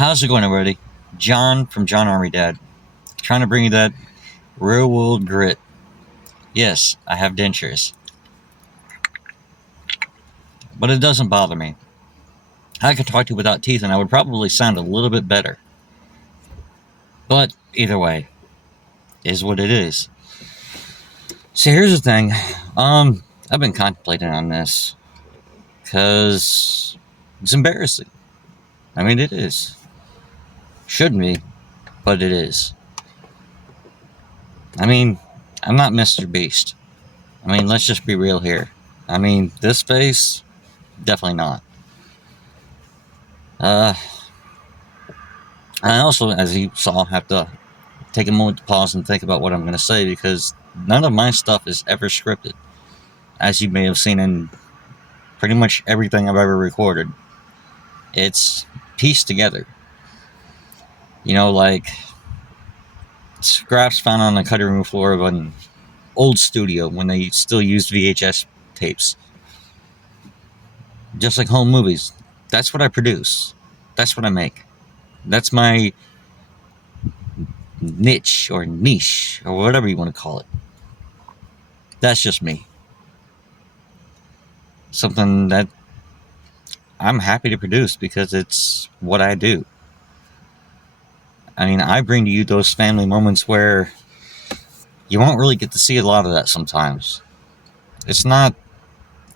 How's it going, everybody? John from John Army Dad. Trying to bring you that real world grit. Yes, I have dentures. But it doesn't bother me. I could talk to you without teeth and I would probably sound a little bit better. But either way, is what it is. So here's the thing. I've been contemplating on this. Because it's embarrassing. I mean, it is. Shouldn't be, but it is. I mean, I'm not Mr. Beast. I mean, let's just be real here. I mean, this face, definitely not. I also, as you saw, have to take a moment to pause and think about what I'm going to say because none of my stuff is ever scripted. As you may have seen in pretty much everything I've ever recorded. It's pieced together. You know, like scraps found on the cutting room floor of an old studio when they still used VHS tapes. Just like home movies. That's what I produce. That's what I make. That's my niche or whatever you want to call it. That's just me. Something that I'm happy to produce because it's what I do. I mean, I bring to you those family moments where you won't really get to see a lot of that sometimes. It's not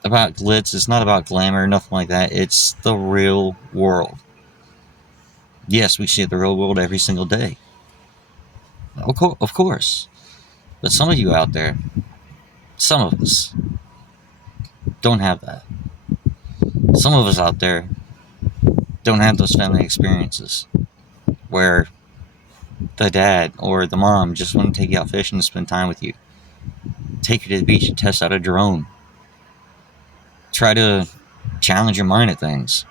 about glitz, it's not about glamour, nothing like that. It's the real world. Yes, we see the real world every single day. Of course. But some of you out there, some of us, don't have that. Some of us out there don't have those family experiences where the dad or the mom just want to take you out fishing and spend time with you. Take you to the beach and test out a drone. Try to challenge your mind at things.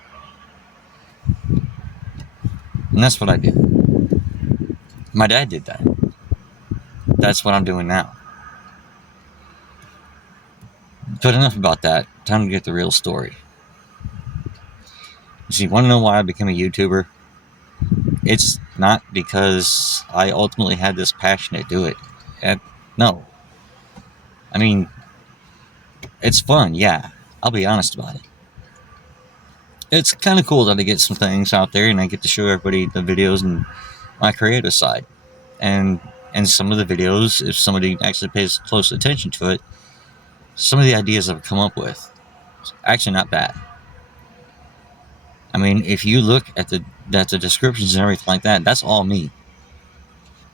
And that's what I do. My dad did that. That's what I'm doing now. But enough about that. Time to get the real story. So you want to know why I became a YouTuber? It's not because I ultimately had this passion to do it. No. I mean, it's fun, yeah. I'll be honest about it. It's kind of cool that I get some things out there and I get to show everybody the videos and my creative side. And some of the videos, if somebody actually pays close attention to it, some of the ideas I've come up with, it's actually not bad. I mean, if you look at the descriptions and everything like that, that's all me.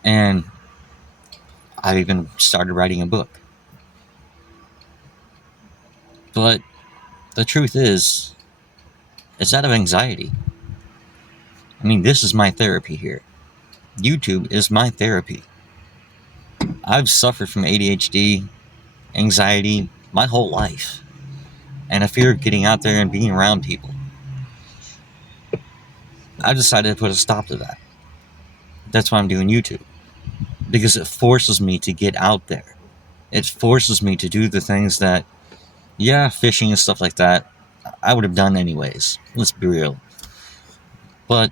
And I've even started writing a book. But the truth is, it's out of anxiety. I mean, this is my therapy here. YouTube is my therapy. I've suffered from ADHD, anxiety, my whole life. And a fear of getting out there and being around people. I decided to put a stop to that. That's why I'm doing YouTube. Because it forces me to get out there. It forces me to do the things that, yeah, fishing and stuff like that, I would have done anyways. Let's be real. But,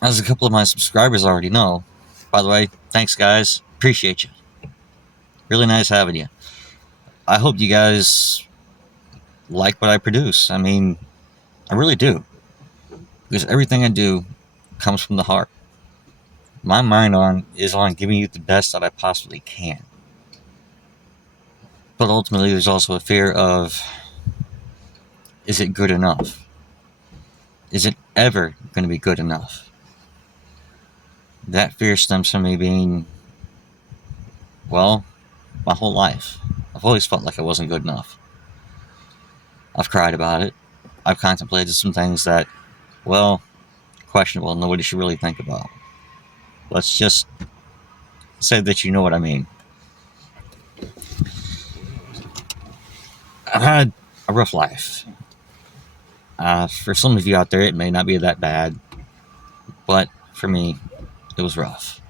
as a couple of my subscribers already know, by the way, thanks guys, appreciate you. Really nice having you. I hope you guys like what I produce. I mean, I really do. Because everything I do comes from the heart. My mind is on giving you the best that I possibly can. But ultimately, there's also a fear of, is it good enough? Is it ever going to be good enough? That fear stems from me being, well, my whole life. I've always felt like I wasn't good enough. I've cried about it. I've contemplated some things that, well, questionable, nobody should really think about. Let's just say that you know what I mean. I've had a rough life. For some of you out there, it may not be that bad, but for me, it was rough.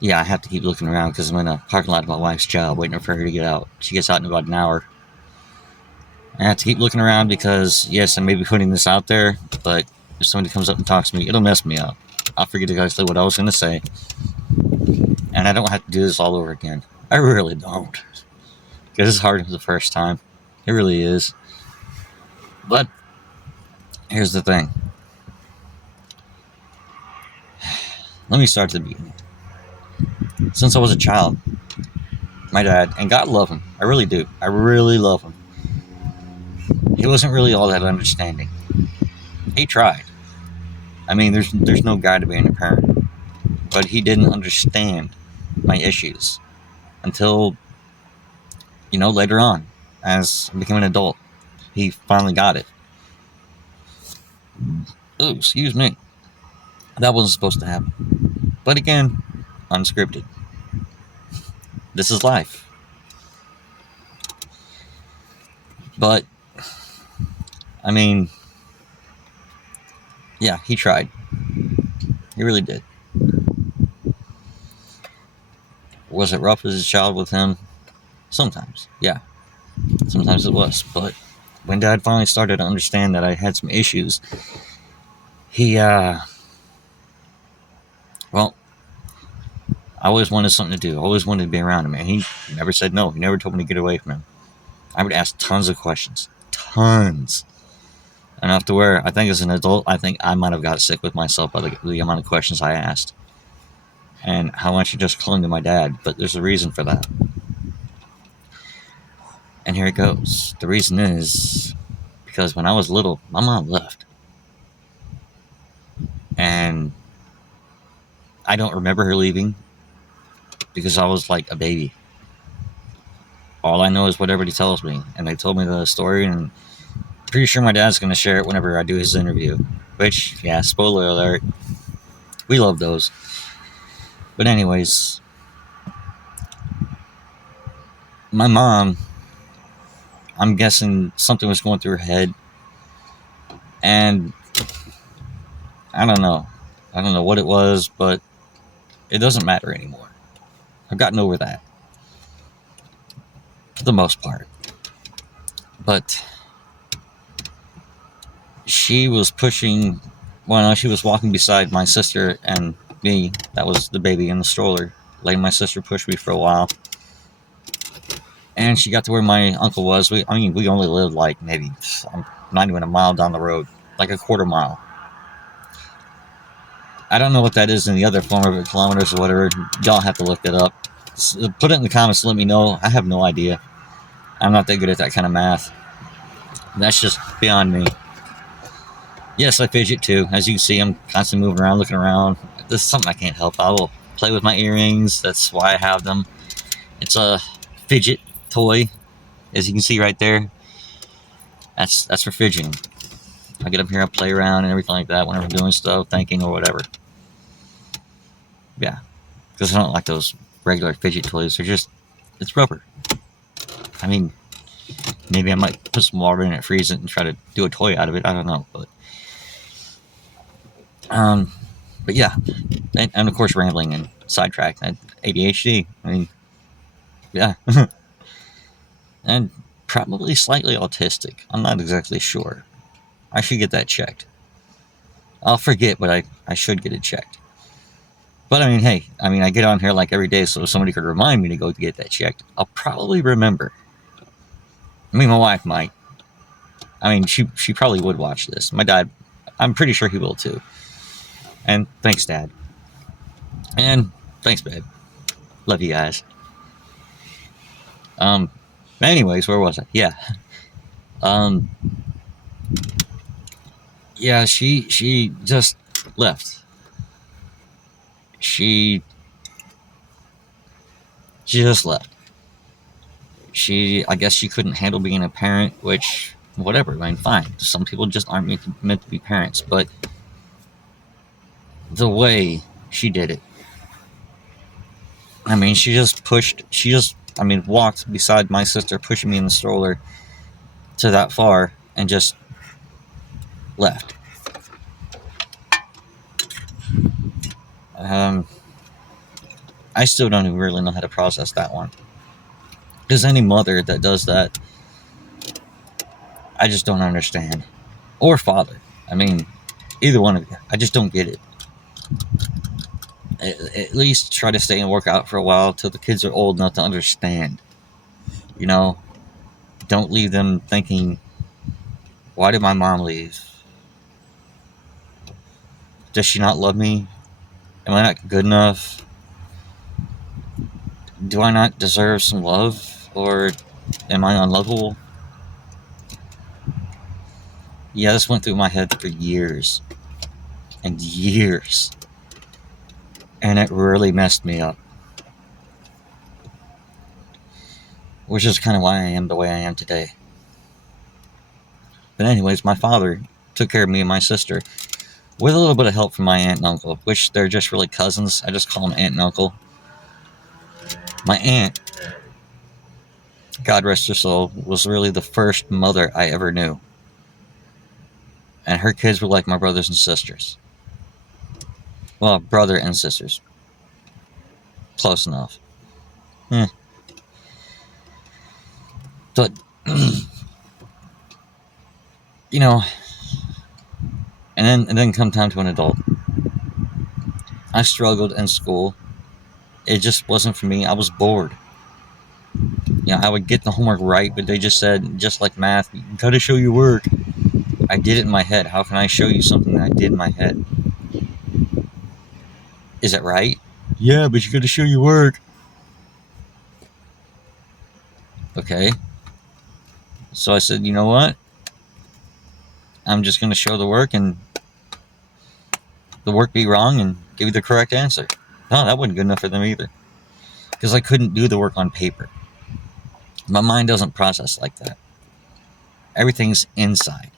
Yeah, I have to keep looking around because I'm in a parking lot of my wife's job waiting for her to get out. She gets out in about an hour. I have to keep looking around because, yes, I may be putting this out there, but if somebody comes up and talks to me, it'll mess me up. I'll forget exactly what I was going to say. And I don't have to do this all over again. I really don't. Because it's hard the first time. It really is. But here's the thing. Let me start at the beginning. Since I was a child, my dad, and God love him, I really do. I really love him. He wasn't really all that understanding. He tried. I mean, there's no guide to being a parent. But he didn't understand my issues until, later on, as I became an adult. He finally got it. Oh, excuse me. That wasn't supposed to happen. But again, unscripted. This is life. But, I mean, yeah, he tried. He really did. Was it rough as a child with him? Sometimes, yeah. Sometimes it was. But when Dad finally started to understand that I had some issues, he, well, I always wanted something to do. I always wanted to be around him. And he never said no. He never told me to get away from him. I would ask tons of questions. Tons. Enough to where I think as an adult, I think I might have got sick with myself by the amount of questions I asked. And how much I just clung to my dad. But there's a reason for that. And here it goes. The reason is because when I was little, my mom left. And I don't remember her leaving because I was like a baby. All I know is what everybody tells me. And they told me the story, and I'm pretty sure my dad's going to share it whenever I do his interview. Which, yeah, spoiler alert. We love those. But anyways, my mom, I'm guessing something was going through her head. And I don't know. I don't know what it was, but it doesn't matter anymore. I've gotten over that. For the most part. But she was pushing, she was walking beside my sister and me. That was the baby in the stroller. Letting my sister push me for a while. And she got to where my uncle was. We only lived like maybe, not even a mile down the road. Like a quarter mile. I don't know what that is in the other form of it, kilometers or whatever. Y'all have to look it up. Put it in the comments to let me know. I have no idea. I'm not that good at that kind of math. That's just beyond me. Yes, I fidget too. As you can see, I'm constantly moving around, looking around. This is something I can't help. I will play with my earrings. That's why I have them. It's a fidget toy, as you can see right there. That's for fidgeting. I get up here, I play around and everything like that whenever I'm doing stuff, thinking or whatever. Yeah, because I don't like those regular fidget toys. It's rubber. I mean, maybe I might put some water in it, freeze it, and try to do a toy out of it. I don't know, but yeah, and of course rambling and sidetracked. ADHD. I mean, yeah, and probably slightly autistic. I'm not exactly sure. I should get that checked. I'll forget, but I should get it checked. But I mean, hey, I get on here like every day, so if somebody could remind me to go get that checked, I'll probably remember. My wife might. She probably would watch this. My dad, I'm pretty sure he will too. And thanks, Dad. And thanks, babe. Love you guys. Anyways, where was I? Yeah. Yeah, she just left. She just left. I guess she couldn't handle being a parent, which, whatever, fine. Some people just aren't meant to be parents, but the way she did it. She walked beside my sister, pushing me in the stroller to that far, and just left. I still don't even really know how to process that one. Because any mother that does that, I just don't understand. Or father. I mean, either one of you. I just don't get it. At least try to stay and work out for a while till the kids are old enough to understand. You know, don't leave them thinking, why did my mom leave? Does she not love me? Am I not good enough? Do I not deserve some love? Or am I unlovable? Yeah, this went through my head for years. And years. And it really messed me up. Which is kind of why I am the way I am today. But anyways, my father took care of me and my sister with a little bit of help from my aunt and uncle, which they're just really cousins. I just call them aunt and uncle. My aunt, God rest her soul, was really the first mother I ever knew. And her kids were like my brothers and sisters. Well, brother and sisters. Close enough. But, you know, and then come time to an adult. I struggled in school. It just wasn't for me. I was bored. You know, I would get the homework right, but they just said, just like math, you gotta show your work. I did it in my head. How can I show you something that I did in my head? Is it right? Yeah, but you gotta show your work. Okay. So I said, you know what? I'm just gonna show the work and the work be wrong and give you the correct answer. No, that wasn't good enough for them either. Because I couldn't do the work on paper. My mind doesn't process like that. Everything's inside.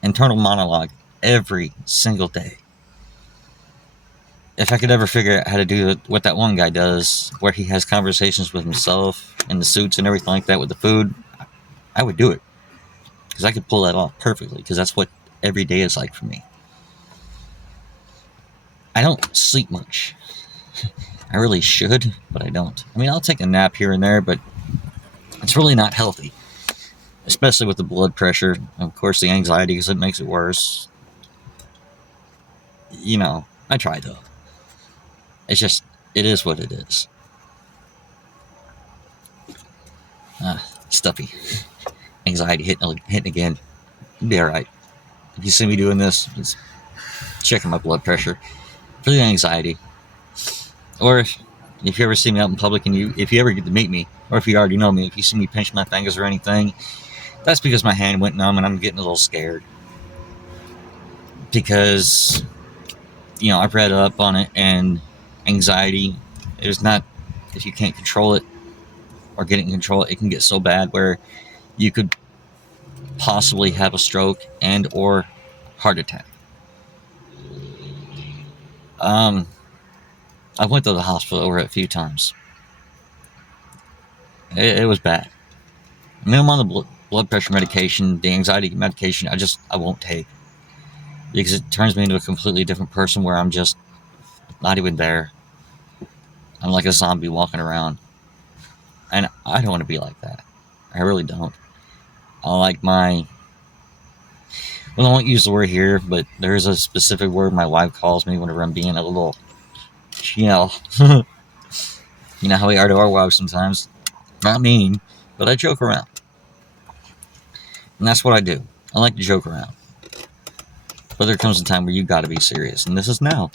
Internal monologue every single day. If I could ever figure out how to do what that one guy does, where he has conversations with himself and the suits and everything like that with the food, I would do it. Because I could pull that off perfectly, because that's what every day is like for me. I don't sleep much. I really should, but I don't. I mean, I'll take a nap here and there, but it's really not healthy. Especially with the blood pressure. Of course, the anxiety, because it makes it worse. You know, I try though. It's just, it is what it is. Stuffy. Anxiety hitting again. It'll be alright. If you see me doing this, it's checking my blood pressure. For the anxiety. Or if you ever see me out in public and if you ever get to meet me, or if you already know me, if you see me pinch my fingers or anything, that's because my hand went numb and I'm getting a little scared. Because, you know, I've read up on it, and anxiety is not, if you can't control it or get it in control, it can get so bad where you could possibly have a stroke and or heart attack. I went to the hospital over it a few times. It was bad. I mean, I'm on the blood pressure medication, the anxiety medication, I won't take. Because it turns me into a completely different person where I'm just not even there. I'm like a zombie walking around. And I don't want to be like that. I really don't. I like well, I won't use the word here, but there's a specific word my wife calls me whenever I'm being a little, you know, you know how we are to our wives sometimes. Not mean, but I joke around. And that's what I do. I like to joke around. But there comes a time where you gotta be serious. And this is now.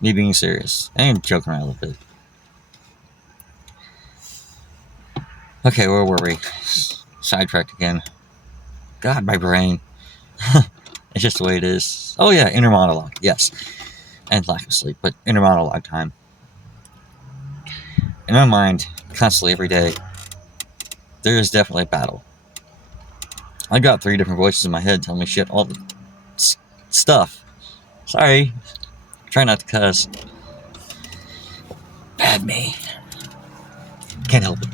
Me being serious. And joking around a little bit. Okay, where were we? Sidetracked again. God, my brain. It's just the way it is. Oh yeah, inner monologue. Yes. And lack of sleep, but inner monologue time. In my mind, constantly every day, there is definitely a battle. I got 3 different voices in my head telling me shit, all the stuff. Sorry. Try not to cuss. Bad me. Can't help it.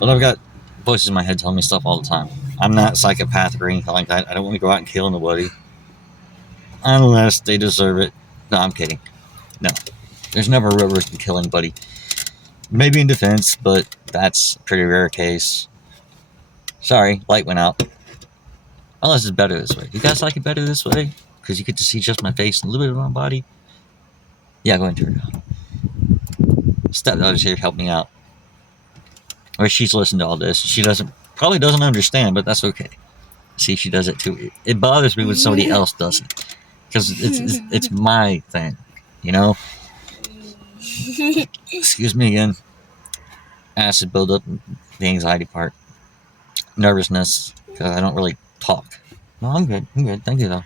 But I've got voices in my head telling me stuff all the time. I'm not psychopathic or anything like that. I don't want to go out and kill nobody. Unless they deserve it. No, I'm kidding. No. There's never a real risk of killing anybody. Maybe in defense, but that's a pretty rare case. Sorry, light went out. Unless it's better this way. You guys like it better this way? Because you get to see just my face and a little bit of my body. Yeah, go ahead and turn it on. Stepdaughter's here to help me out. Or she's listened to all this. She probably doesn't understand, but that's okay. See, she does it too. It bothers me when somebody else does it. Because it's my thing, you know? Excuse me again. Acid buildup, the anxiety part. Nervousness, because I don't really talk. No, I'm good. Thank you, though.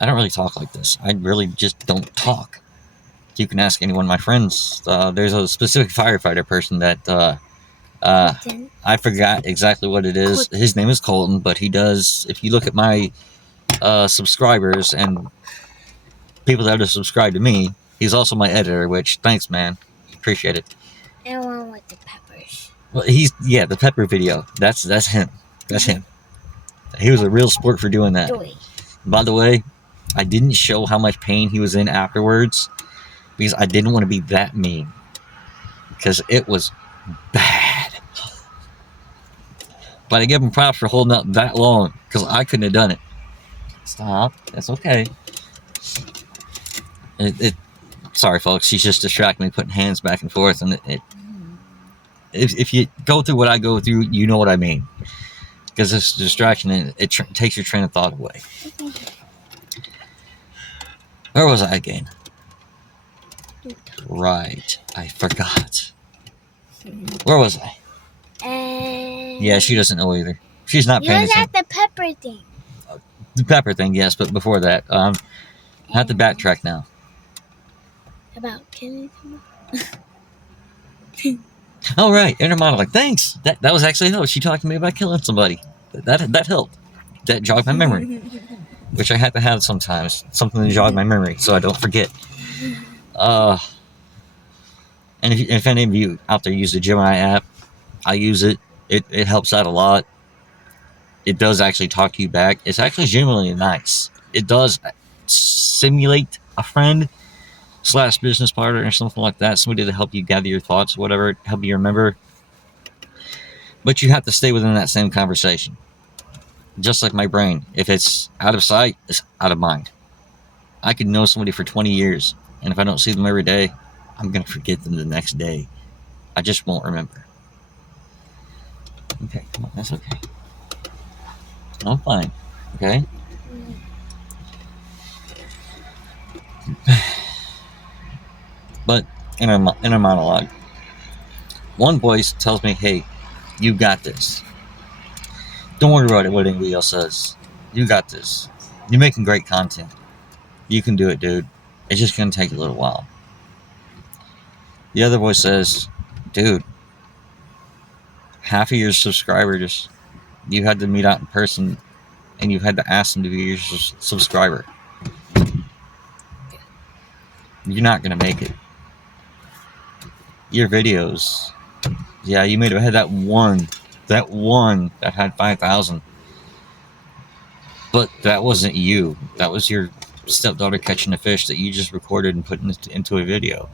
I don't really talk like this. I really just don't talk. You can ask any one of my friends. There's a specific firefighter person that I forgot exactly what it is. His name is Colton, but he does. If you look at my subscribers and people that have subscribed to me, he's also my editor. Which thanks, man, appreciate it. And one with the peppers. Well, the pepper video. That's him. That's him. He was a real sport for doing that. By the way, I didn't show how much pain he was in afterwards because I didn't want to be that mean. Because it was bad. But I give him props for holding up that long because I couldn't have done it. Stop. That's okay. Sorry, folks. She's just distracting me, putting hands back and forth, and if you go through what I go through, you know what I mean. Because it's a distraction, and it takes your train of thought away. Where was I again? Right, I forgot. Where was I? Yeah, she doesn't know either. She's not paying attention. You was at the pepper thing. The pepper thing, yes, but before that, I have to backtrack now. About killing someone? Oh, right, inner monologue. Thanks. That was actually helped. She talked to me about killing somebody. That helped. That jogged my memory, which I had to have sometimes. Something to jog my memory so I don't forget. And if any of you out there use the Gemini app, I use it. It helps out a lot. It does actually talk to you back. It's actually genuinely nice. It does simulate a friend / business partner or something like that. Somebody to help you gather your thoughts, whatever, help you remember. But you have to stay within that same conversation. Just like my brain. If it's out of sight, it's out of mind. I could know somebody for 20 years, and if I don't see them every day, I'm going to forget them the next day. I just won't remember. Okay, come on, that's okay. I'm fine, okay? But inner monologue. One voice tells me, hey, you got this. Don't worry about it, what anybody else says. You got this. You're making great content. You can do it, dude. It's just going to take a little while. The other voice says, dude, half of your subscribers, you had to meet out in person and you had to ask them to be your subscriber. You're not going to make it. Your videos, yeah, you may have had that one that had 5,000. But that wasn't you. That was your stepdaughter catching a fish that you just recorded and put into a video.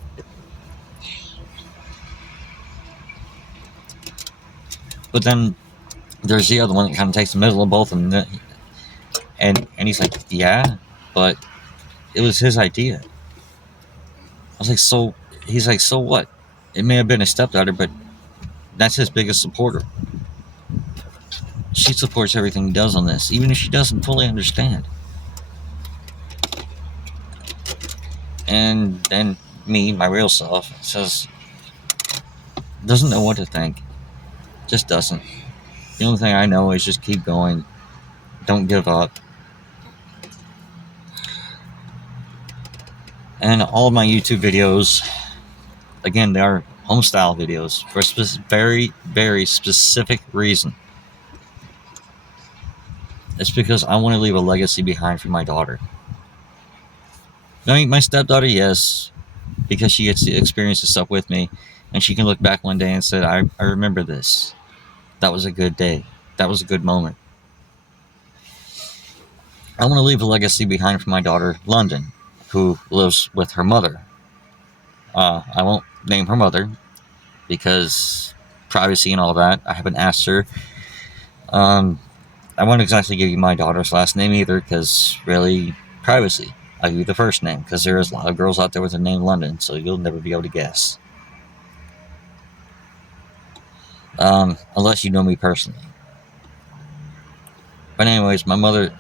But then there's the other one that kind of takes the middle of both of them. And he's like, yeah, but it was his idea. I was like, so? He's like, so what? It may have been a stepdaughter, but that's his biggest supporter. She supports everything he does on this, even if she doesn't fully understand. And then me, my real self, doesn't know what to think. Just doesn't. The only thing I know is just keep going. Don't give up. And all of my YouTube videos, again, they are home style videos for a very, very specific reason. It's because I want to leave a legacy behind for my daughter. I mean, my stepdaughter, yes, because she gets to experience this stuff with me, and she can look back one day and say, I remember this. That was a good day. That was a good moment. I want to leave a legacy behind for my daughter, London, who lives with her mother. I won't name her mother because privacy and all that. I haven't asked her. I won't exactly give you my daughter's last name either, because really, privacy. I'll give you the first name, because there's a lot of girls out there with the name London, so you'll never be able to guess. Unless you know me personally. But anyways, her mother,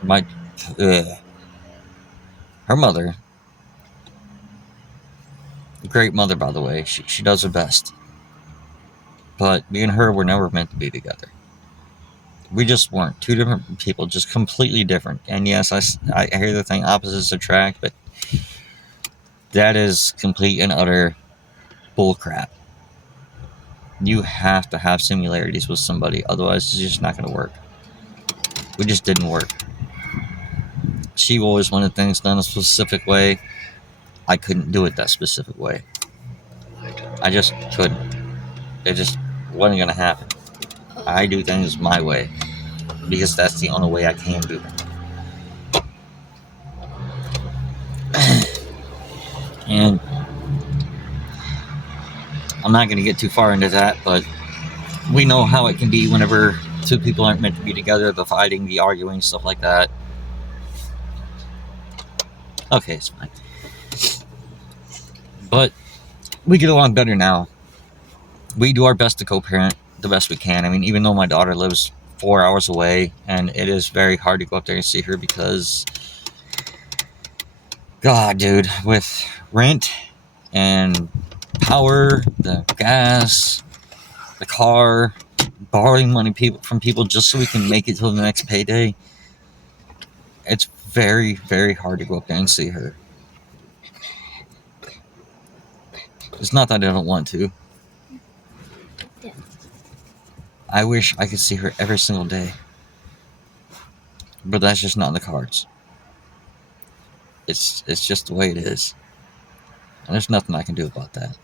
great mother by the way, she does her best. But me and her were never meant to be together. We just weren't. Two different people, just completely different. And yes, I hear the thing, opposites attract, but that is complete and utter bullcrap. You have to have similarities with somebody, otherwise it's just not going to work. We just didn't work. She always wanted things done a specific way. I couldn't do it that specific way. I just couldn't. It just wasn't going to happen. I do things my way, because that's the only way I can do them. And I'm not going to get too far into that, but we know how it can be whenever two people aren't meant to be together, the fighting, the arguing, stuff like that. Okay, it's fine. But we get along better now. We do our best to co-parent the best we can. I mean, even though my daughter lives 4 hours away, and it is very hard to go up there and see her because, God, dude, with rent and power, the gas, the car, borrowing money from people just so we can make it till the next payday, it's very, very hard to go up there and see her. It's not that I don't want to. I wish I could see her every single day. But that's just not in the cards. It's just the way it is. And there's nothing I can do about that.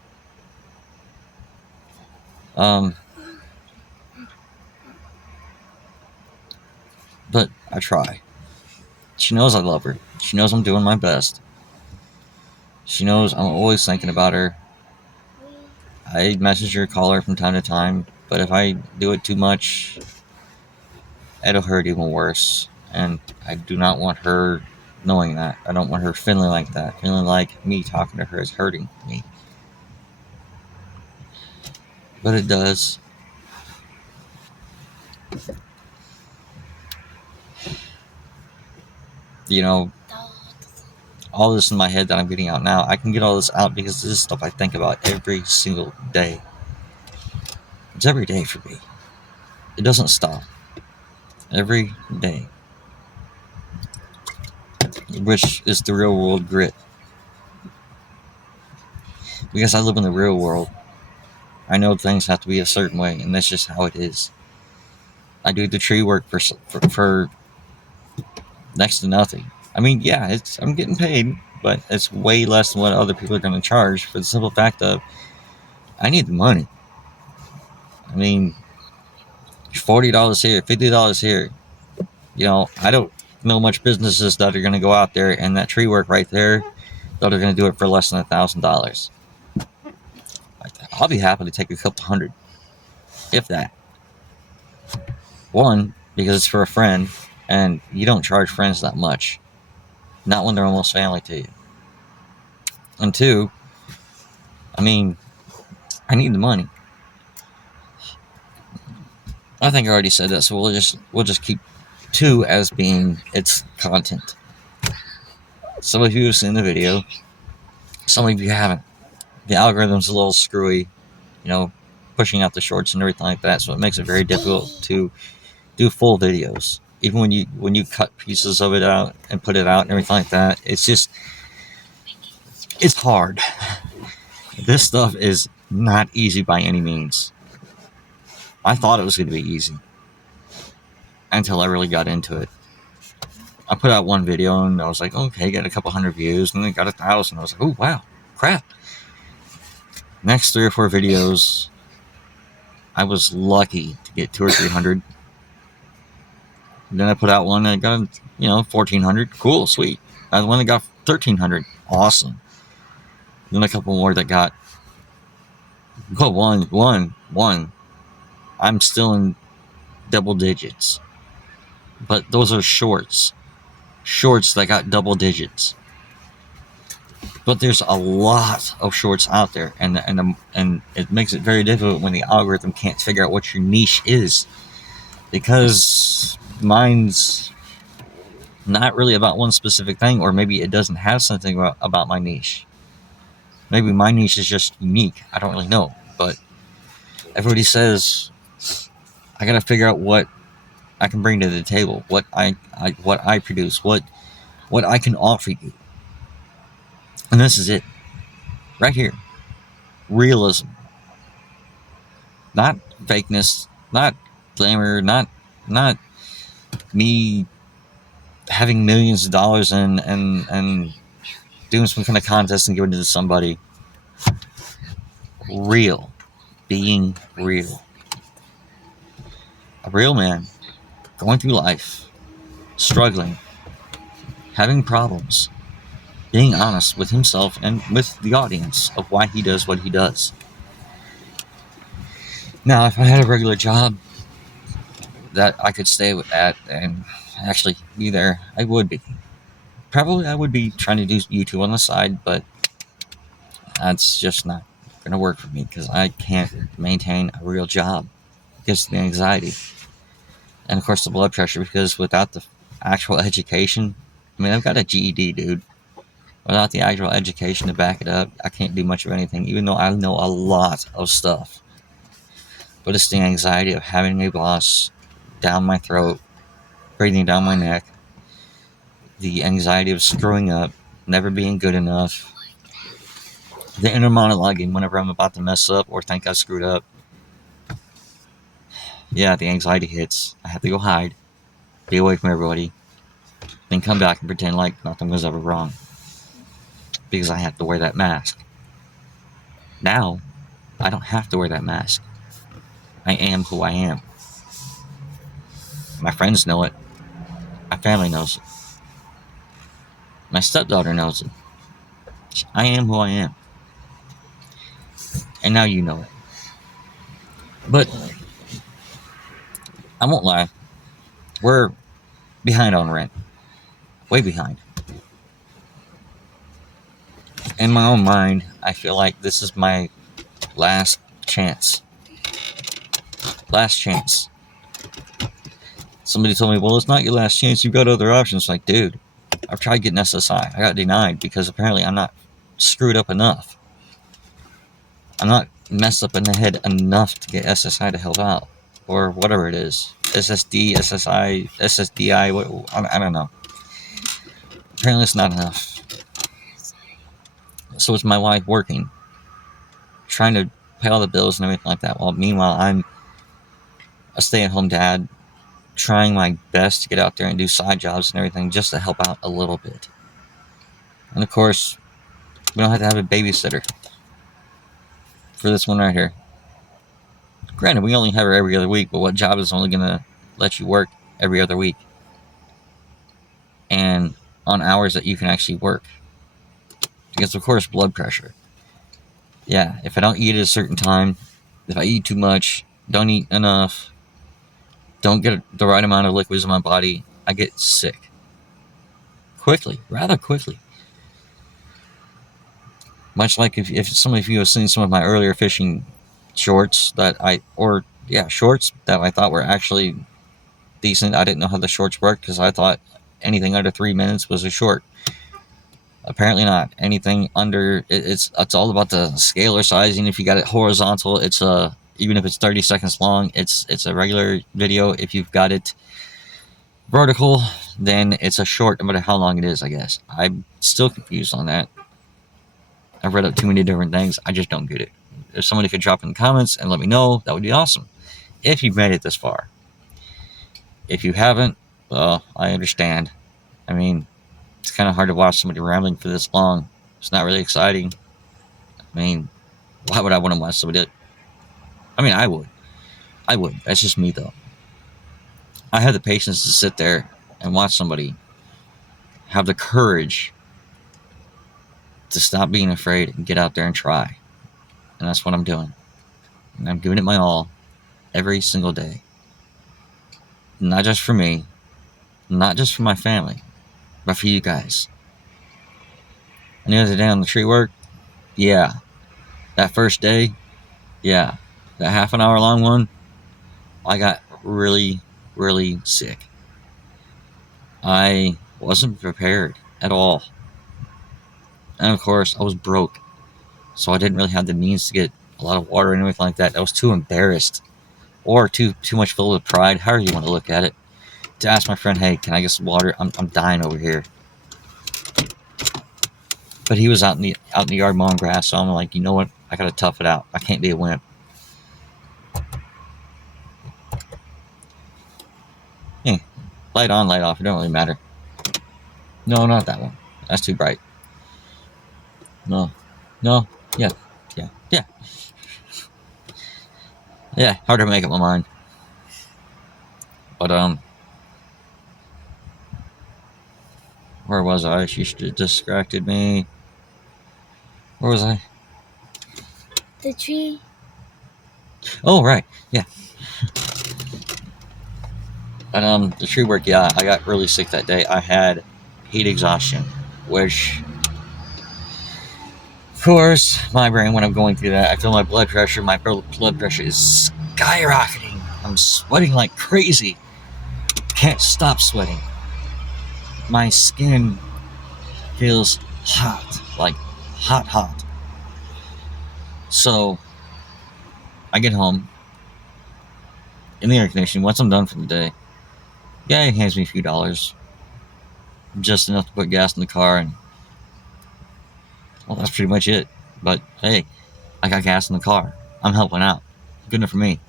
But I try. She knows I love her. She knows I'm doing my best. She knows I'm always thinking about her. I message her, call her from time to time, but if I do it too much, it'll hurt even worse. And I do not want her knowing that. I don't want her feeling like that. Feeling like me talking to her is hurting me. But it does. You know, all this in my head that I'm getting out now, I can get all this out because this is stuff I think about every single day. It's every day for me. It doesn't stop. Every day. Which is the real world grit. Because I live in the real world. I know things have to be a certain way, and that's just how it is. I do the tree work for next to nothing. I mean, yeah, I'm getting paid, but it's way less than what other people are going to charge for the simple fact of I need the money. I mean, $40 here, $50 here. You know, I don't know much businesses that are going to go out there and that tree work right there that are going to do it for less than $1,000. I'll be happy to take a couple hundred, if that. One, because it's for a friend, and you don't charge friends that much. Not when they're almost family to you. And two, I mean, I need the money. I think I already said that, so we'll just keep two as being its content. Some of you have seen the video. Some of you haven't. The algorithm's a little screwy, you know, pushing out the shorts and everything like that, so it makes it very difficult to do full videos. Even when you cut pieces of it out and put it out and everything like that, it's hard. This stuff is not easy by any means. I thought it was going to be easy until I really got into it. I put out one video and I was like, okay, got a couple hundred views, and then got 1,000. I was like, oh wow, crap. Next 3 or 4 videos, I was lucky to get 200 or 300. Then I put out one that got 1,400. Cool, sweet. I had one that got 1,300. Awesome. Then a couple more that got one. I'm still in double digits. But those are shorts. Shorts that got double digits. But there's a lot of shorts out there, and it makes it very difficult when the algorithm can't figure out what your niche is, because mine's not really about one specific thing, or maybe it doesn't have something about my niche. Maybe my niche is just unique. I don't really know, but everybody says I gotta figure out what I can bring to the table, what I produce, what I can offer you, and this is it, right here. Realism, not fakeness, not glamour, not me having millions of dollars and doing some kind of contest and giving it to somebody. Real, being real, a real man going through life, struggling, having problems, being honest with himself and with the audience of why he does what he does. Now, if I had a regular job that I could stay at and actually be there, I would be. Probably I would be trying to do YouTube on the side, but that's just not going to work for me because I can't maintain a real job because of the anxiety. And of course the blood pressure, because without the actual education, I mean, I've got a GED, dude. Without the actual education to back it up, I can't do much of anything, even though I know a lot of stuff. But it's the anxiety of having a boss down my throat, breathing down my neck, the anxiety of screwing up, never being good enough, the inner monologuing whenever I'm about to mess up or think I screwed up. Yeah, the anxiety hits. I have to go hide, be away from everybody, then come back and pretend like nothing was ever wrong. Because I have to wear that mask. Now, I don't have to wear that mask. I am who I am. My friends know it. My family knows it. My stepdaughter knows it. I am who I am. And now you know it. But I won't lie. We're behind on rent. Way behind. In my own mind, I feel like this is my last chance. Last chance. Somebody told me, well, it's not your last chance. You've got other options. Like, dude, I've tried getting SSI. I got denied because apparently I'm not screwed up enough. I'm not messed up in the head enough to get SSI to help out. Or whatever it is. SSD, SSI, SSDI, I don't know. Apparently it's not enough. So it's my wife working, trying to pay all the bills and everything like that. While meanwhile, I'm a stay-at-home dad, trying my best to get out there and do side jobs and everything just to help out a little bit. And of course, we don't have to have a babysitter for this one right here. Granted, we only have her every other week, but what job is only going to let you work every other week? And on hours that you can actually work. Because, of course, blood pressure. Yeah, if I don't eat at a certain time, if I eat too much, don't eat enough, don't get the right amount of liquids in my body, I get sick. Quickly, rather quickly. Much like if some of you have seen some of my earlier fishing shorts shorts that I thought were actually decent. I didn't know how the shorts worked because I thought anything under 3 minutes was a short. Apparently not. Anything under it's all about the scale or sizing. If you got it horizontal, it's even if it's 30 seconds long, it's a regular video. If you've got it vertical, then it's a short, no matter how long it is, I guess. I'm still confused on that. I've read up too many different things. I just don't get it. If somebody could drop in the comments and let me know, that would be awesome. If you've made it this far. If you haven't, well, I understand. I mean, it's kind of hard to watch somebody rambling for this long. It's not really exciting. I mean, why would I want to watch somebody? I mean, I would. That's just me, though. I have the patience to sit there and watch somebody have the courage to stop being afraid and get out there and try. And that's what I'm doing. And I'm giving it my all every single day. Not just for me, not just for my family, but for you guys. And the other day on the tree work, yeah. That first day, yeah. That half an hour long one, I got really, really sick. I wasn't prepared at all. And of course, I was broke. So I didn't really have the means to get a lot of water or anything like that. I was too embarrassed or too much filled with pride, however you want to look at it, to ask my friend, hey, can I get some water? I'm dying over here. But he was out in the yard mowing grass, so I'm like, you know what? I gotta tough it out. I can't be a wimp. Hey, light on, light off. It don't really matter. No, not that one. That's too bright. No. Yeah. Yeah, hard to make up my mind. But where was I? She distracted me. Where was I? The tree. Oh, right. Yeah. But the tree work, yeah, I got really sick that day. I had heat exhaustion, which, of course, my brain, when I'm going through that, I feel my blood pressure. My blood pressure is skyrocketing. I'm sweating like crazy. Can't stop sweating. My skin feels hot, like hot. So I get home in the air conditioning. Once I'm done for the day, yeah, he hands me a few dollars, just enough to put gas in the car, and well, that's pretty much it. But hey, I got gas in the car. I'm helping out. Good enough for me.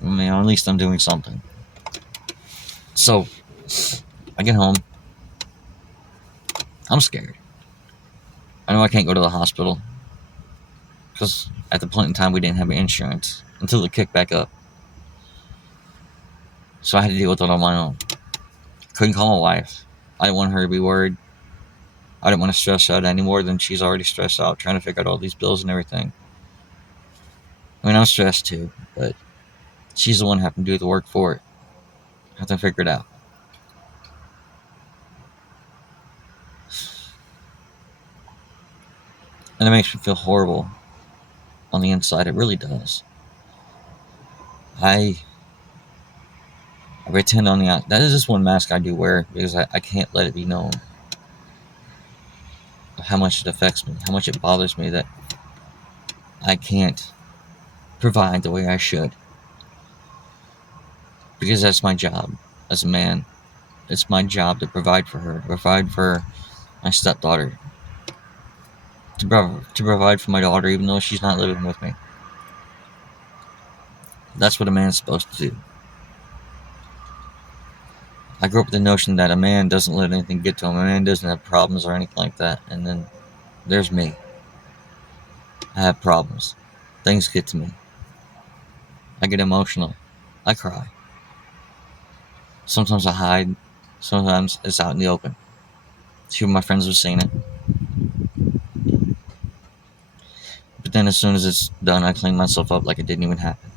I mean, at least I'm doing something. So I get home. I'm scared. I know I can't go to the hospital because at the point in time we didn't have insurance until it kicked back up. So I had to deal with it on my own. Couldn't call my wife. I didn't want her to be worried. I didn't want to stress out any more than she's already stressed out trying to figure out all these bills and everything. I mean, I'm stressed too, but she's the one having to do the work for it. I have to figure it out. And it makes me feel horrible on the inside. It really does. I pretend on the outside. That is just one mask I do wear because I can't let it be known how much it affects me, how much it bothers me that I can't provide the way I should. Because that's my job as a man. It's my job to provide for her, to provide for my stepdaughter, to provide for my daughter even though she's not living with me. That's what a man's supposed to do. I grew up with the notion that a man doesn't let anything get to him. A man doesn't have problems or anything like that. And then there's me. I have problems. Things get to me. I get emotional. I cry. Sometimes I hide. Sometimes it's out in the open. A few of my friends have seen it. But then as soon as it's done, I clean myself up like it didn't even happen.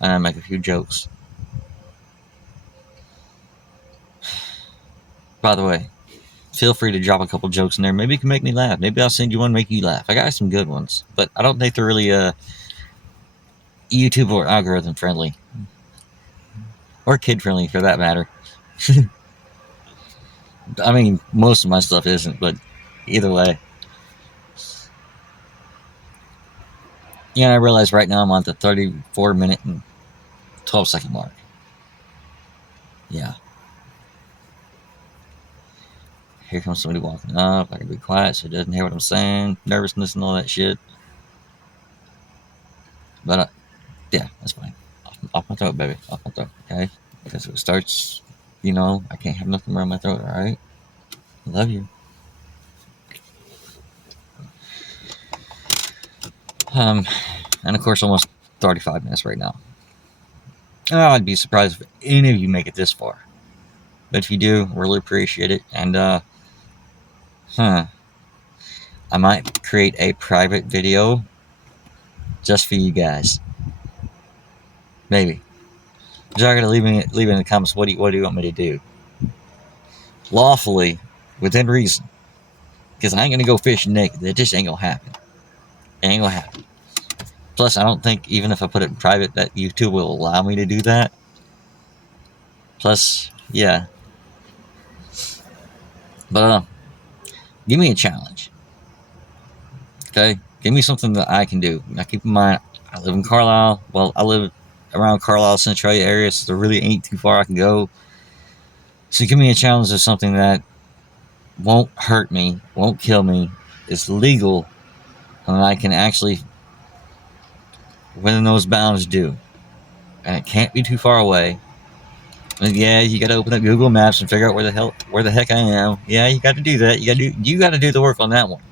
And I make a few jokes. By the way, feel free to drop a couple jokes in there. Maybe you can make me laugh. Maybe I'll send you one, make you laugh. I got some good ones. But I don't think they're really YouTube or algorithm friendly. Or kid friendly for that matter. I mean, most of my stuff isn't, but either way. Yeah, I realize right now I'm on the 34 minute and 12-second mark. Yeah. Here comes somebody walking up. I can be quiet so he doesn't hear what I'm saying. Nervousness and all that shit. But yeah, that's fine. Off my throat, baby. Off my throat, okay? Because if it starts, I can't have nothing around my throat, alright? I love you. And of course, almost 35 minutes right now. I'd be surprised if any of you make it this far. But if you do, really appreciate it. And, I might create a private video just for you guys. Maybe. Y'all gotta leave in the comments. What do you want me to do? Lawfully, within reason. Because I ain't gonna go fishing naked. It just ain't gonna happen. It ain't gonna happen. Plus, I don't think even if I put it in private that YouTube will allow me to do that. Plus, yeah. But give me a challenge. Okay? Give me something that I can do. Now keep in mind, I live in Carlisle. Well, I live around Carlisle Centralia area, so there really ain't too far I can go. So give me a challenge of something that won't hurt me, won't kill me, is legal, and I can actually, within those bounds, do. And it can't be too far away. And yeah, you got to open up Google Maps and figure out where the heck I am. Yeah, you got to do that. You got to do the work on that one.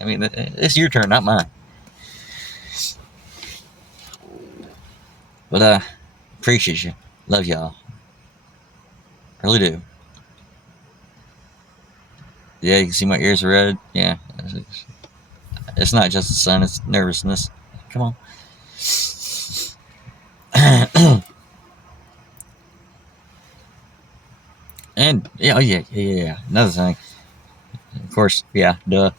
I mean, it's your turn, not mine. But appreciate you, love y'all, really do. Yeah, you can see my ears are red. Yeah, it's not just the sun; it's nervousness. Come on. And yeah. Another thing, of course, yeah, duh.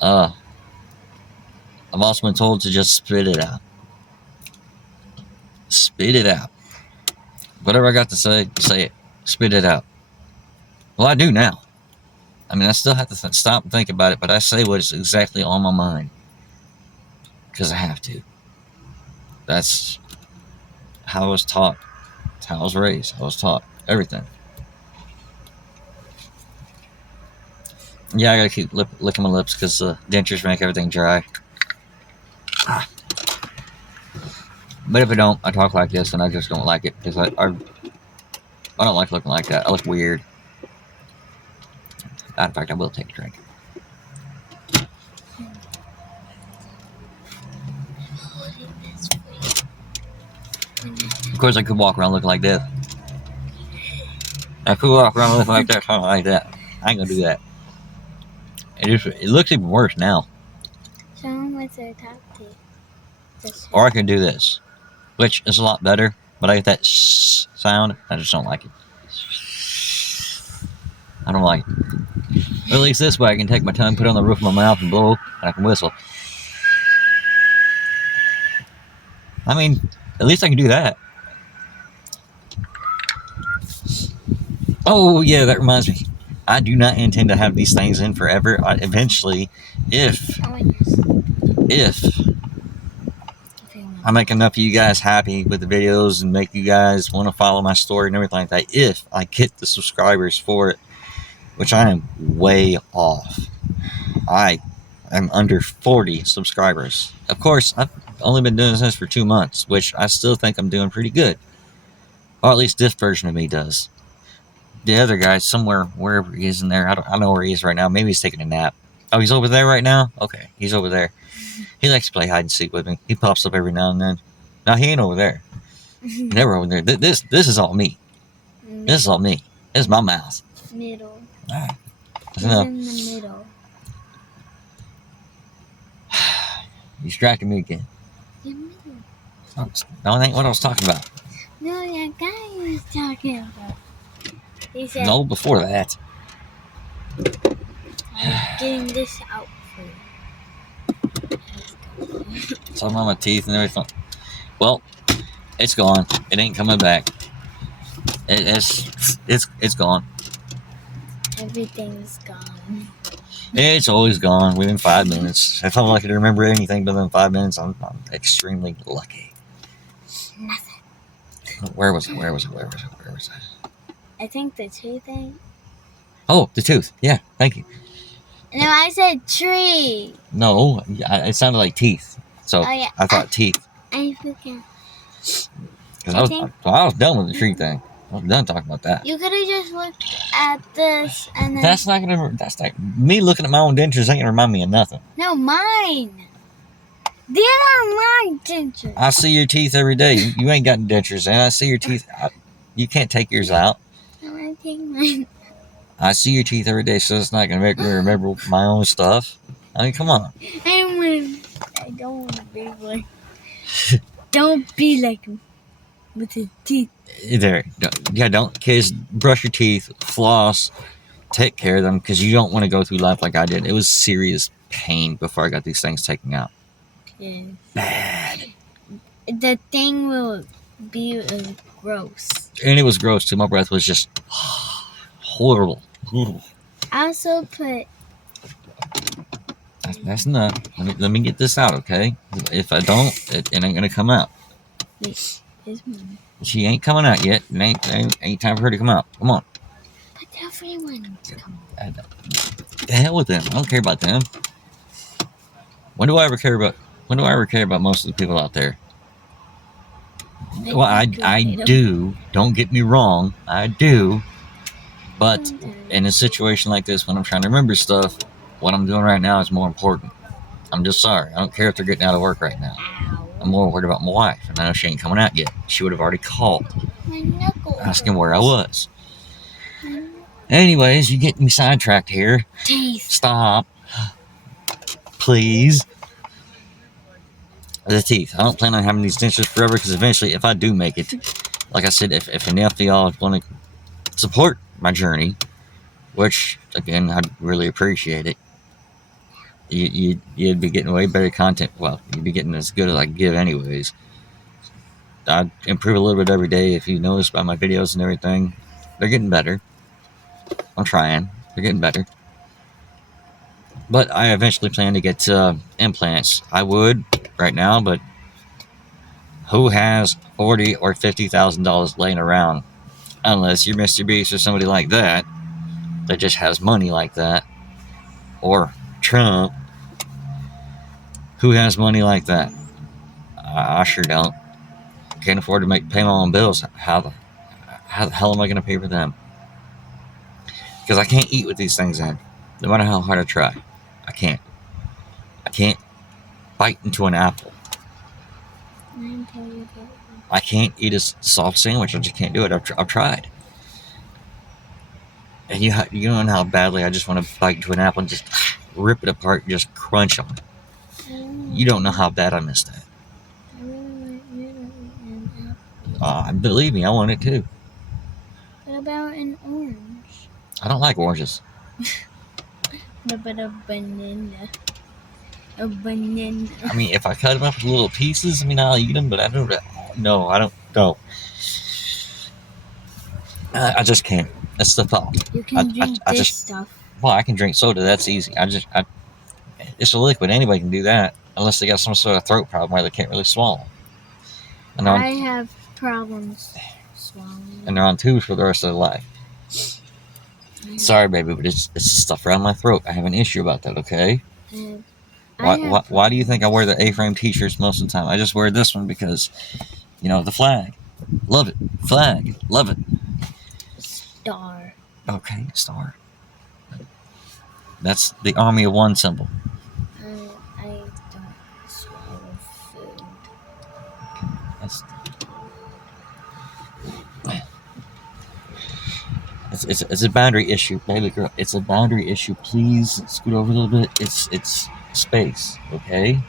I've also been told to just spit it out. Spit it out. Whatever I got to say it. Spit it out. Well, I do now. I mean, I still have to stop and think about it, but I say what is exactly on my mind. Because I have to. That's how I was taught. That's how I was raised. I was taught everything. Yeah, I gotta keep licking my lips because dentures make everything dry. But if I don't, I talk like this and I just don't like it because I don't like looking like that. I look weird. In fact, I will take a drink. Of course, I could walk around looking like this. I could walk around looking like that, something like that. I ain't gonna do that. It looks even worse now. Someone with their top teeth. Or I can do this, which is a lot better, but I get that shh sound. I just don't like it. I don't like it. But at least this way I can take my tongue, put it on the roof of my mouth, and blow, and I can whistle. I mean, at least I can do that. Oh, yeah, that reminds me. I do not intend to have these things in forever. Eventually, if I make enough of you guys happy with the videos and make you guys want to follow my story and everything like that, if I get the subscribers for it, which I am way off. I am under 40 subscribers. Of course, I've only been doing this for 2 months, which I still think I'm doing pretty good. Or at least this version of me does. The other guy, somewhere, wherever he is in there, I don't know where he is right now. Maybe he's taking a nap. Oh, he's over there right now? Okay, he's over there. He likes to play hide and seek with me. He pops up every now and then. No, he ain't over there. Never over there. This is all me. This is all me. This is my mouth. Middle. Alright. He's in the middle. You distracted me again. The middle. No, that ain't what I was talking about. No, that guy was talking about. He said, No, before that. I'm getting this out for you. Talking about my teeth and everything. Well, it's gone. It ain't coming back. It's gone. Everything's gone. It's always gone within 5 minutes. If I'm lucky to remember anything within 5 minutes, I'm extremely lucky. Nothing. Where was it? I think the tree thing. Oh, the tooth. Yeah, thank you. No, I said tree. No, it sounded like teeth. So yeah. I thought teeth. I forget. Because I was done with the tree thing. I was done talking about that. You could have just looked at this and then. That's like me looking at my own dentures ain't gonna remind me of nothing. No, mine. These are my dentures. I see your teeth every day. You ain't got dentures, and I see your teeth. You can't take yours out. I want to take mine. I see your teeth every day, so it's not gonna make me remember my own stuff. I mean, come on. I don't want a big one. Don't be like him with his teeth. Don't kids, brush your teeth, floss, take care of them, because you don't want to go through life like I did. It was serious pain before I got these things taken out. Yeah. Bad. The thing will be gross. And it was gross too. My breath was just horrible. I also put. That's enough. Let me get this out, okay? If I don't, it ain't gonna come out. Wait, here's one. She ain't coming out yet. It ain't time for her to come out. Come on. But everyone. The hell with them. I don't care about them. When do I ever care about most of the people out there? Well, I do. Don't get me wrong. I do. But in a situation like this, when I'm trying to remember stuff, what I'm doing right now is more important. I'm just sorry. I don't care if they're getting out of work right now. I'm more worried about my wife, and I know she ain't coming out yet. She would have already called, asking where I was. Anyways, you get me sidetracked here. Teeth. Stop. Please. The teeth. I don't plan on having these dentures forever, because eventually, if I do make it, like I said, if enough of y'all want to support my journey, which, again, I'd really appreciate it, you'd be getting way better content. Well, you'd be getting as good as I give anyways. I'd improve a little bit every day. If you notice by my videos and everything, they're getting better. I'm trying. They're getting better. But I eventually plan to get implants. I would right now, but who has $40,000 or $50,000 laying around? Unless you're Mr. Beast or somebody like that just has money like that, or Trump, who has money like that. I sure don't. Can't afford to pay my own bills. How the hell am I going to pay for them? Because I can't eat with these things in. No matter how hard I try, I can't. I can't bite into an apple. I can't eat a soft sandwich. I just can't do it. I've tried. And you know how badly I just want to bite into an apple and just rip it apart and just crunch them. You don't know how bad I miss that. Believe me, I want it too. What about an orange? I don't like oranges. What about a banana? A banana. I mean, if I cut them up into little pieces, I'll eat them, but I don't. No, I don't. No. I just can't. That's the thought. You can drink this stuff. Well, I can drink soda. That's easy. It's a liquid. Anybody can do that, unless they got some sort of throat problem where they can't really swallow. And I have problems swallowing. And they're on tubes for the rest of their life. Sorry, baby, but it's stuff around my throat. I have an issue about that. Okay. Why do you think I wear the A-frame T-shirts most of the time? I just wear this one because, the flag. Love it. Flag. Love it. Star. Okay, star. That's the Army of One symbol. I don't swallow food. It's a boundary issue, baby girl. It's a boundary issue. Please scoot over a little bit. It's space, okay?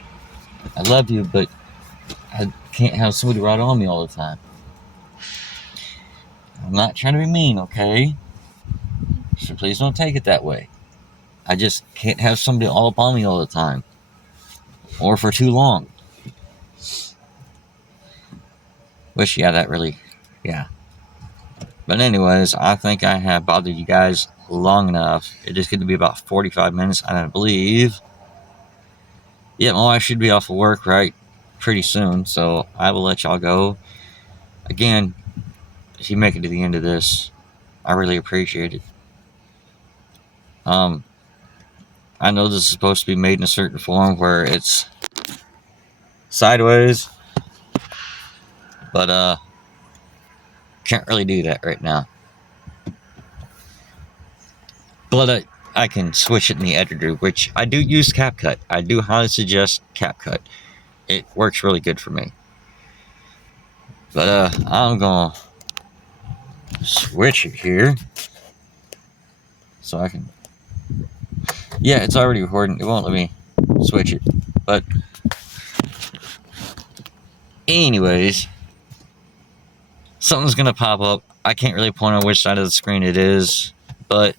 I love you, but I can't have somebody right on me all the time. I'm not trying to be mean, okay? So please don't take it that way. I just can't have somebody all up on me all the time. Or for too long. Which, yeah. But anyways, I think I have bothered you guys long enough. It is going to be about 45 minutes, and I believe... Yeah, my wife should be off of work, right? Pretty soon, so I will let y'all go. Again, if you make it to the end of this, I really appreciate it. I know this is supposed to be made in a certain form where it's sideways, but can't really do that right now. But I can switch it in the editor, which I do use CapCut. I do highly suggest CapCut. It works really good for me. But I'm gonna switch it here so I can. Yeah, it's already recording. It won't let me switch it, but Anyways, something's gonna pop up. I can't really point on which side of the screen it is, but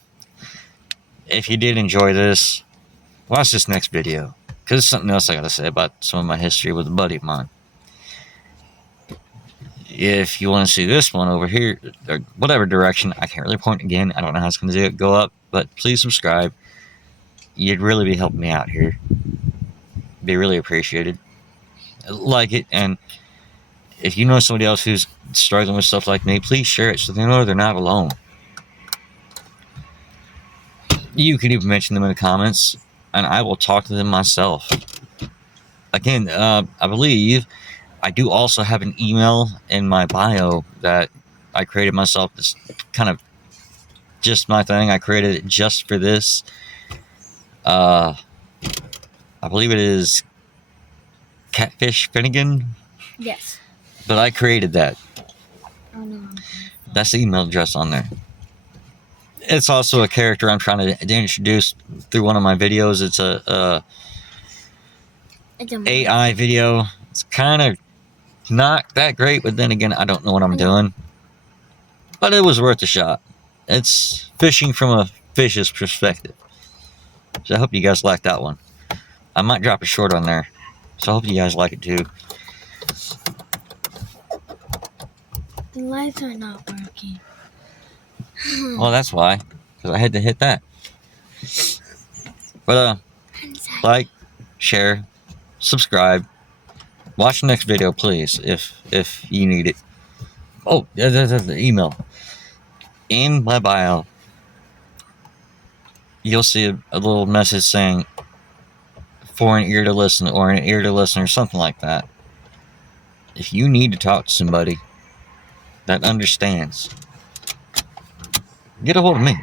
if you did enjoy this, watch this next video, because there's something else I gotta say about some of my history with a buddy of mine. If you want to see this one over here, or whatever direction, I can't really point again. I don't know how it's going to go up, but please subscribe. You'd really be helping me out here. Be really appreciated. Like it, and if you know somebody else who's struggling with stuff like me, please share it so they know they're not alone. You can even mention them in the comments, and I will talk to them myself. Again, I believe I do also have an email in my bio that I created myself. It's kind of just my thing. I created it just for this. I believe it is Catfish Finnegan. Yes. But I created that. Oh no. That's the email address on there. It's also a character I'm trying to introduce through one of my videos. It's a AI video. It's kind of not that great, but then again, I don't know what I'm doing. But it was worth a shot. It's fishing from a fish's perspective. So I hope you guys like that one. I might drop a short on there. So I hope you guys like it too. The lights are not working. Well, that's why. Because I had to hit that. But, like, share, subscribe. Watch the next video, please, if you need it. Oh, the email. In my bio, you'll see a little message saying, for an ear to listen, or an ear to listen, or something like that. If you need to talk to somebody that understands, get a hold of me.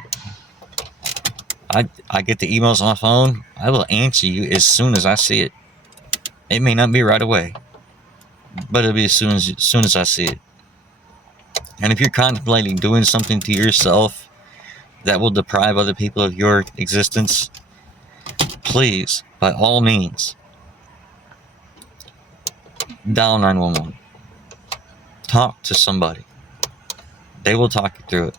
I get the emails on my phone. I will answer you as soon as I see it. It may not be right away, but it'll be as soon as I see it. And if you're contemplating doing something to yourself that will deprive other people of your existence, please, by all means, dial 911. Talk to somebody. They will talk you through it.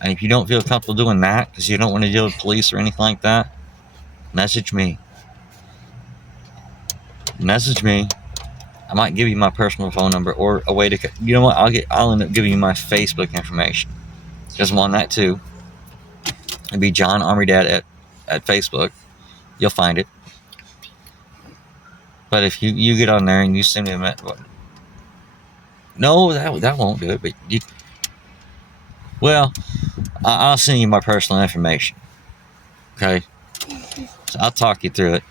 And if you don't feel comfortable doing that because you don't want to deal with police or anything like that, message me. Message me. I might give you my personal phone number or a way to. You know what? I'll end up giving you my Facebook information because I'm on that too. It'd be John Army Dad at Facebook. You'll find it. But if you get on there and you send me a message, no, that won't do it. But you. Well, I'll send you my personal information. Okay? So I'll talk you through it.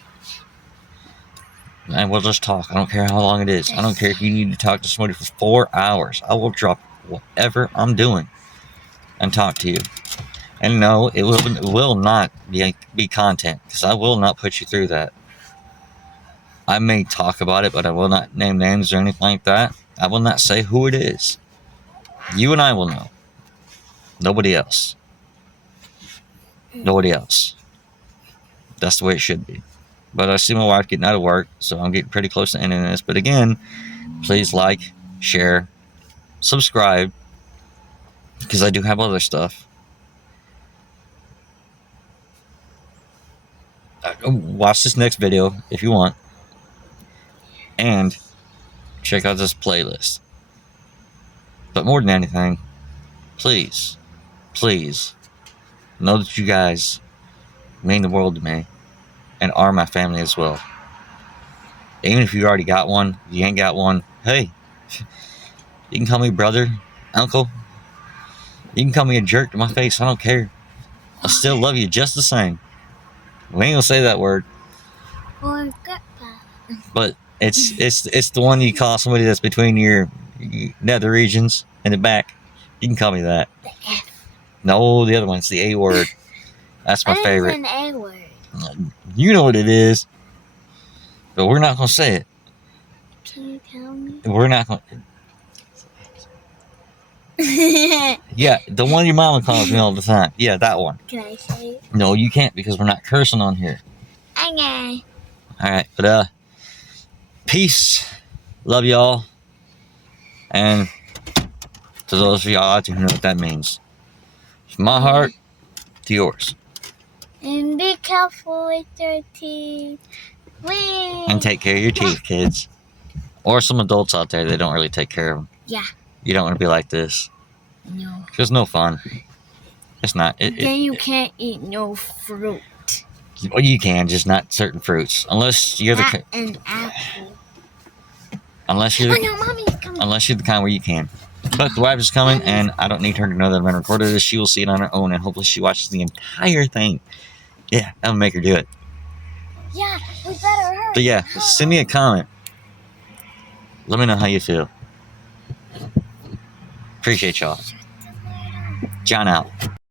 And we'll just talk. I don't care how long it is. I don't care if you need to talk to somebody for 4 hours. I will drop whatever I'm doing and talk to you. And no, it will not be content, because I will not put you through that. I may talk about it, but I will not name names or anything like that. I will not say who it is. You and I will know. Nobody else. Nobody else. That's the way it should be. But I see my wife getting out of work, so I'm getting pretty close to ending this. But again, please like, share, subscribe, because I do have other stuff. Watch this next video if you want. And check out this playlist. But more than anything, please know that you guys mean the world to me and are my family as well. Even if you already got one, if you ain't got one, hey, you can call me brother, uncle. You can call me a jerk to my face. I don't care. I still love you just the same. We ain't gonna say that word. Or grandpa. But it's the one you call somebody that's between your nether regions and the back. You can call me that. The F. No, the other one. It's the A word. That's my favorite. What is an A word? You know what it is. But we're not going to say it. Can you tell me? We're not going to. Yeah, the one your mama calls me all the time. Yeah, that one. Can I say it? No, you can't, because we're not cursing on here. Okay. Alright, but peace. Love y'all. And to those of y'all out there who know what that means, from my heart to yours. And be careful with your teeth. And take care of your teeth, kids. Or some adults out there that don't really take care of them. Yeah. You don't want to be like this. No. It's no fun. It's not. Then you can't eat no fruit. Well, you can, just not certain fruits. Unless you're Not an apple. unless you're Oh no, Mommy's coming. unless you're the kind where you can. But the wife is coming, and I don't need her to know that I'm going to record this. She will see it on her own, and hopefully she watches the entire thing. Yeah, that'll make her do it. Yeah, we better hurry. But yeah, send me a comment. Let me know how you feel. Appreciate y'all. John out.